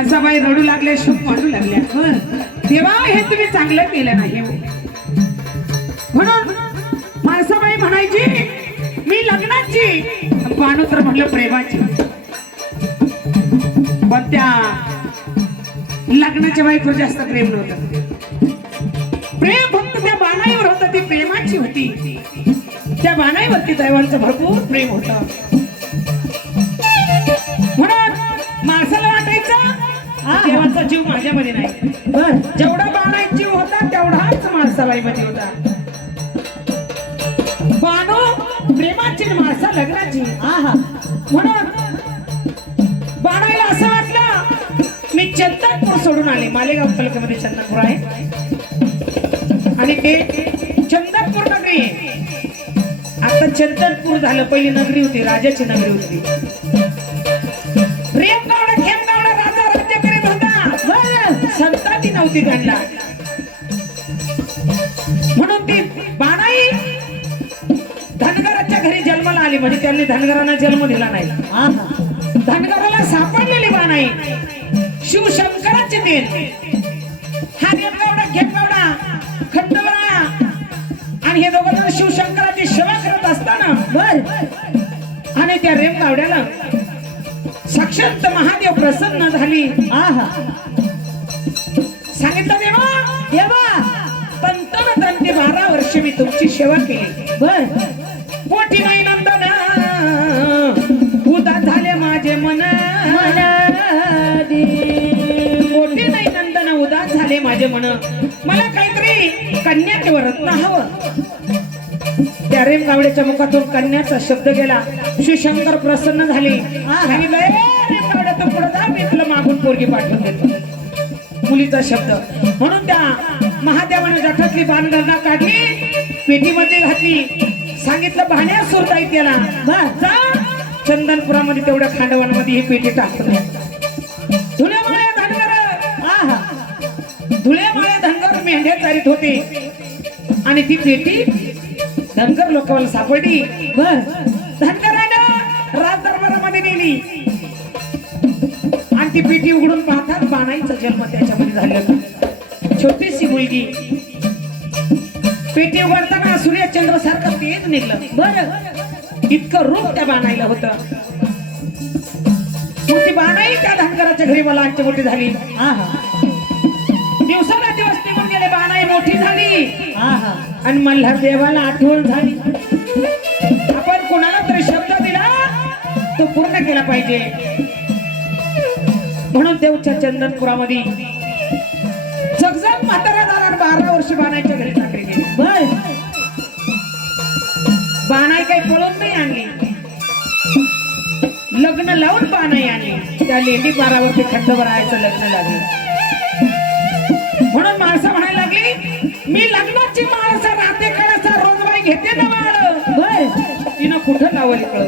माळसाबाई रडू लागले शुभ मांडू लागल्या देवा हे तुम्ही चांगलं केलं नाही हो. म्हणून माणसाबाई म्हणायची मी लग्नाची. बाणू तर म्हणलं प्रेमाची. पण त्या लग्नाच्या बाईकडे जास्त प्रेम नव्हतं. प्रेम फक्त त्या बाणाईवर होतं ती प्रेमाची होती. त्या बाणाईवरती दैवांचं भरपूर प्रेम होतं. म्हणून देवाचा जीव माझ्यामध्ये नाही. बर. जेवढा बाणाई जीव होता तेवढाच माणसाबाई मध्ये होता. बाणू प्रेमाची माणसा लग्नाची. आहा. म्हणून बाणाईला असं वाटलं मी चंदनपूर सोडून आले. मालेगाव तालुक्यामध्ये चंदनपूर आहे. आणि ते चंदनपूर नगरी आता चंदनपूर झालं पहिली नगरी होती राजाची नगरी होती. नव्हती त्यांना म्हणून ती बाणाई धनगराच्या घरी जन्माला आली. म्हणजे त्यांनी धनगरांना जन्म दिला नाही. धनगराला सापडलेली बाणाई. शिवशंकराची देण हा रेमगावडा घेमगावडा खंडवरा आणि हे दोघं जण शिवशंकराची सेवा करत असताना बर. आणि त्या रेमगावड्याला साक्षात महादेव प्रसन्न झाली. आहा सांगितलं देवा देवा पंतन दंते बारा वर्ष मी तुमची सेवा केली. बर. पोटी नाही नंदन उदास झाले माझे मन. पोटी नाही नंदन उदास झाले माझे मन. मला काहीतरी कन्या किंवा रत्न हवं. त्या रेम गावड्याच्या मुखातून कन्याचा शब्द गेला. शिवशंकर प्रसन्न झाले. सांगितलं "ए, रेम गावड्या तू पुढे जा मी तुला मागून पोरगी पाठवून देतो. मुलीचा शब्द. म्हणून त्या महादेवाने जठातली बाणगंगा काढली पेटीमध्ये घातली. सांगितलं भाण्या सुरताई त्याला. जा. चंदनपुरामध्ये तेवढ्या खांडवांमध्ये ही पेटी टाकतो धुळेमाळे धनगर. आहा. धुळेमाळे धनगर मेंढ्या चारीत होते. आणि ती पेटी धनगर लोकांना सापडली. बर धनगरानं राज दरबारामध्ये नेली. आणि ती पेटी उघडून पाहतात बाणाईचा जन्म त्याच्यामध्ये झालेला. छोटीशी मुलगी. पेटी उघडताना सूर्यचंद्र सारखं तेज निघलं. बर. इतकं रूप त्या बाणाईला होतं. ती बाणाई त्या धनगराच्या घरी मला आजची मोठी झाली. आहा. दिवसाला दिवस निघून गेले बाणाई मोठी झाली. आहा. आणि मल्हार देवाला आठवण झाली. आपण कोणाला तरी शब्द दिला तो पूर्ण केला पाहिजे. म्हणून देवच्या चंदनपुरामध्ये जगजाग म्हातारा झाला बारा वर्ष बाणायच्या घरी ठाकरे गेली बर बाणाई काही पळून नाही आणली. लग्न लावून बाणाई आणली. त्या लेंडी पारावरती खंड भरायचं लग्न लागलं. म्हणून माणसं म्हणायला लागली मी लग्नाची माणसं राहते कळाचा रोजबाई घेते ना माळ बर तिनं कुठं लावली कळ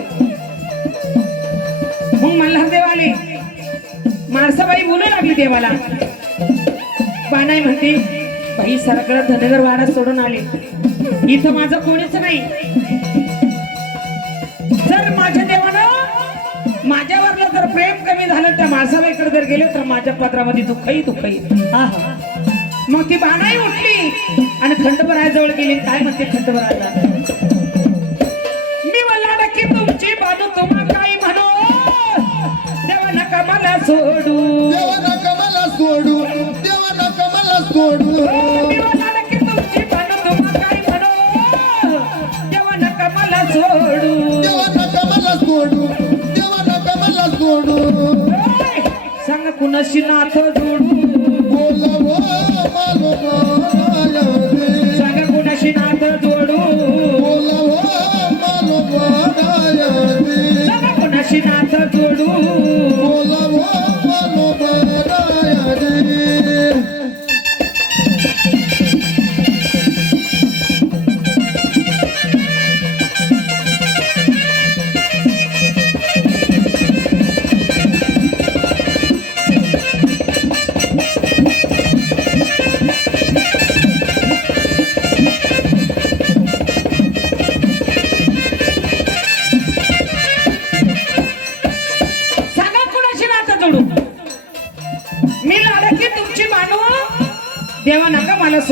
मग मल्हारदेव आले. माणसाबाई बोलू लागली देवाला. बाणाई म्हणते बाई सगळं धनगर वाडा सोडून आले. इथं माझं कोणीच नाही. जर माझ्या देवानं माझ्यावरलं जर प्रेम कमी झालं त्या माणसाबाईकडे जर गेले तर माझ्या पत्रामध्ये दुःखही दुःख येईल आहा. मग ती बाणाई उठली आणि खंडपरायाजवळ गेली. काय म्हणते खंडपरायाला नका मला सोडू. सोडू. सोडू. सांग कुणाशी नाथ जोडू.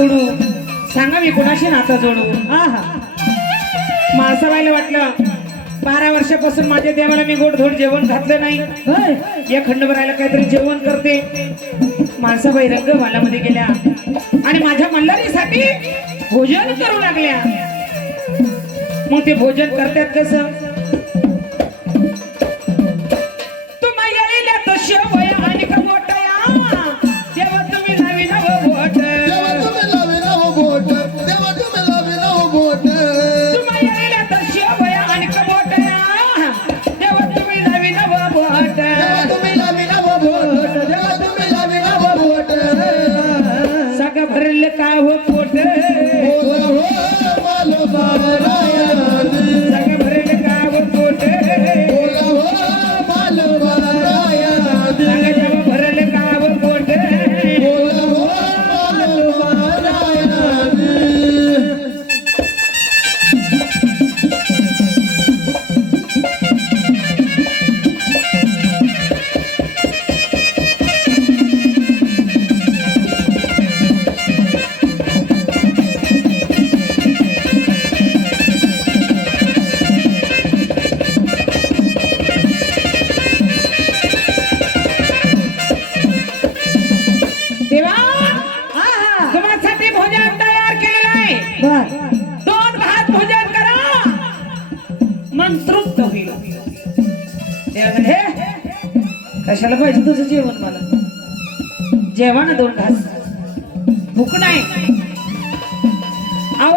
सोडू सांगा मी कुणाशी नातं जोडू आहा माणसाबाईला वाटलं बारा वर्षापासून माझ्या देवाला मी गोडधोड जेवण घातलं नाही. या खंडभराला काहीतरी जेवण करते. माणसाबाई रंगमालामध्ये गेल्या. आणि माझ्या मल्हारीसाठी भोजन करू लागल्या. मग ते भोजन करतात कसं? दोन भात भोजन करा. मन तृप्त होईल. देवा म्हणे, "हे, कशाला पाहिजे तुझं जेवण मला? जेवण दोन घास. भूक नाही. अहो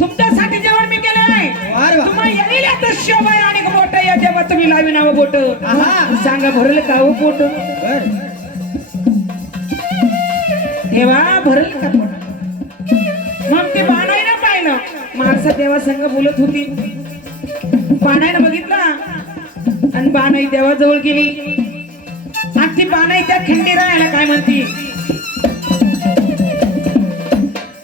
तुमच्यासाठी जेवण मी केलं. तुम्हाला आता शेवय आणि बोट या जेव्हा तुम्ही लावी नाव बोट. आहा. सांगा भरलं का हो बर. देवा भरल का पोट मग ते बाणाईनं पाहिलं. माणसं देवा संग बोलत होती. बाणाईनं बघितलं? आणि बाणाई देवाजवळ गेली. आणि ती बाणाई त्या खिंडी राहायला काय म्हणती?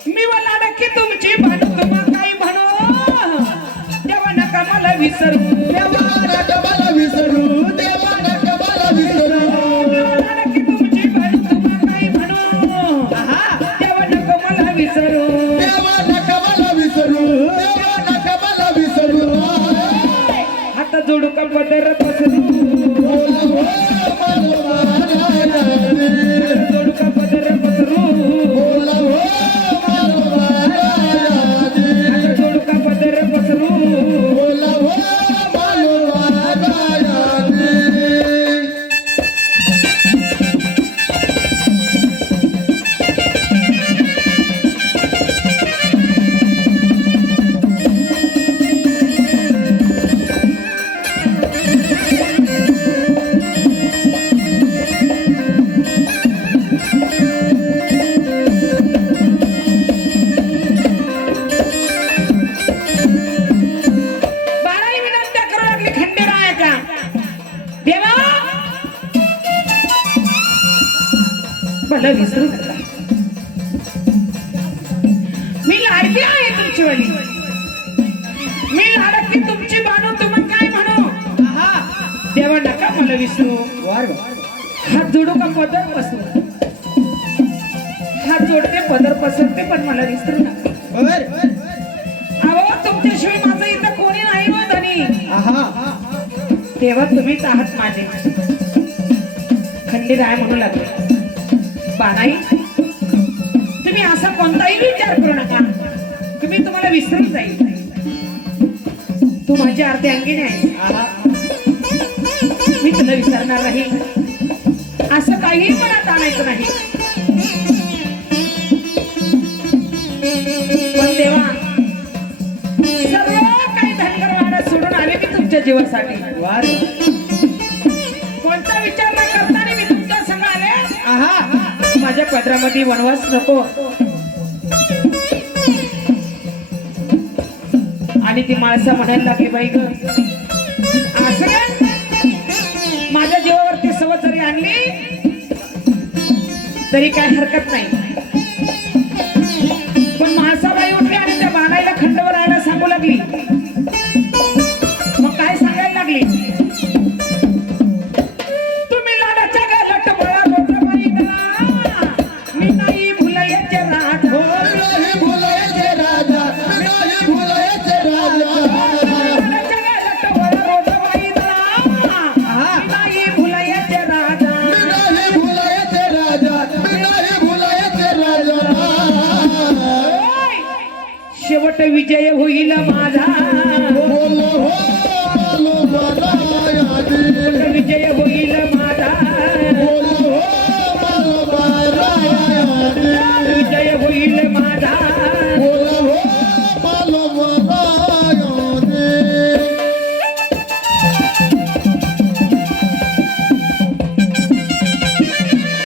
मी मला नक्की तुमची भानू तुम्हा काही म्हणू तेव्हा नका मला विसरू. हात जोडू का विसरू वार हात जोडू का पदर पसरू हात जोडते पदर पसरते पण मला विसरू नका बर. अहो तुमच्याशिवाय माझं इथं कोणी नाही हो धनी. आहा. तेव्हा तुम्हीच आहात माझे. खंडीराय म्हणू लागले. बानाई तुम्ही असा कोणताही विचार करू नका. तुम्ही तुम्हाला विसरून जाईल. तू माझी अर्धे आहे आहा. मी तुला विसरणार नाही असं काही मनात आणायचं नाही. पण देवा सर्व काही धनगर वाडा सोडून आले मी तुमच्या जीवासाठी. कोणता विचार न करताना मी तुमच्या संग आले? आहा. माझ्या पदरामध्ये वनवास नको. आणि ती माणसं म्हणायला लागली बाई ग? माझ्या जीवावरती सवय जरी आणली तरी काय हरकत नाही. विजय होईल माझा.